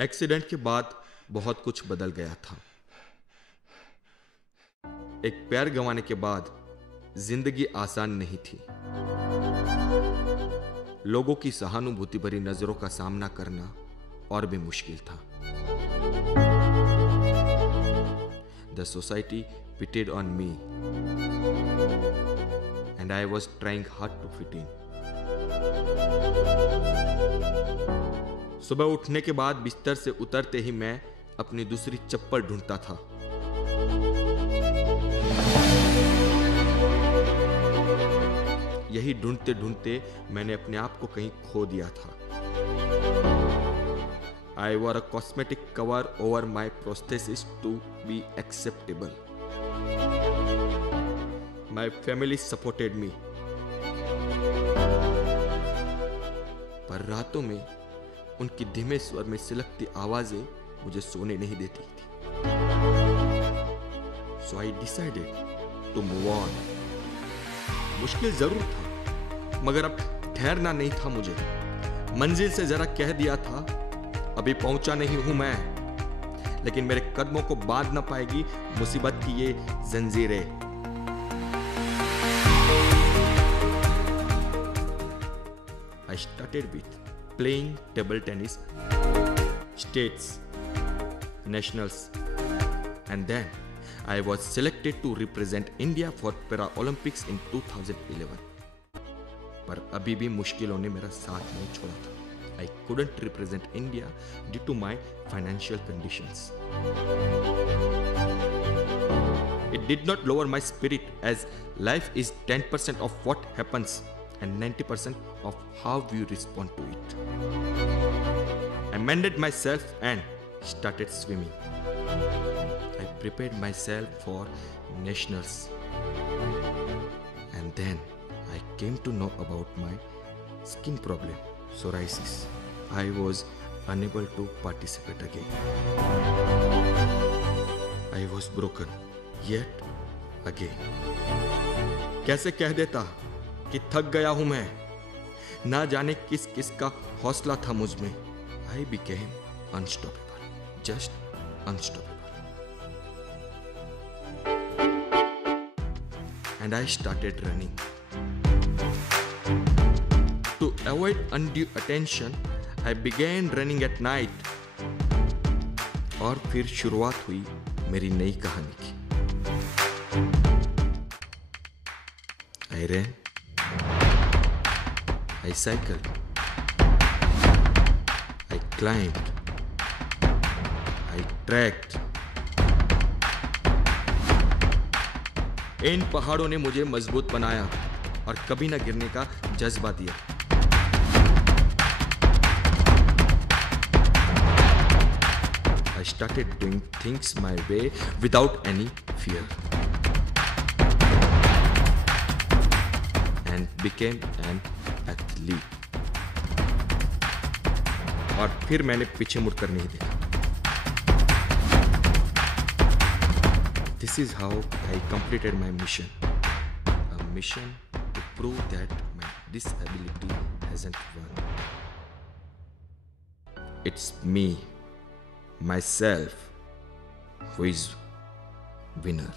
Accident के बाद बहुत कुछ बदल गया था। एक पैर गंवाने के बाद जिंदगी आसान नहीं थी। लोगों की सहानुभूति भरी नजरों का सामना करना और भी मुश्किल था। The society pitied on me and I was trying hard to fit in. सुबह उठने के बाद बिस्तर से उतरते ही मैं अपनी दूसरी चप्पल ढूंढता था। यही ढूंढते ढूंढते मैंने अपने आप को कहीं खो दिया था। I wore a cosmetic cover over my prosthesis to be acceptable. My family supported me. पर रातों में उनकी धीमे स्वर में सिलकती आवाजें मुझे सोने नहीं देती थी। So I decided to move on. मुश्किल जरूर था, मगर अब ठहरना नहीं था मुझे। मंजिल से जरा कह दिया था, अभी पहुंचा नहीं हूं मैं, लेकिन मेरे कदमों को बांध ना पाएगी मुसीबत की ये जंजीरें। I started with playing table tennis, states, nationals, and then I was selected to represent India for Para-Olympics in 2011. पर अभी भी मुश्किलों ने मेरा साथ नहीं छोड़ा था। I couldn't represent India due to my financial conditions. It did not lower my spirit, as life is 10% of what happens and 90% of how we respond to it. I mended myself and started swimming. I prepared myself for nationals. And then I came to know about my skin problem, psoriasis. I was unable to participate again. I was broken, yet again. कैसे कह देता कि थक गया हूं मैं, ना जाने किस किस का हौसला था मुझ में। I became unstoppable, just unstoppable. And I started running. To avoid undue attention, I began running at night. और फिर शुरुआत हुई मेरी नई कहानी की। I ran, I cycled, I climbed, I trekked. इन पहाड़ों ने मुझे मजबूत बनाया और कभी ना गिरने का जज्बा दिया। I started doing things my way without any fear and became an athlete. और फिर मैंने पीछे मुड़कर नहीं देखा। This is how I completed my mission. A mission to prove that my disability hasn't won. It's me, myself, who is winner.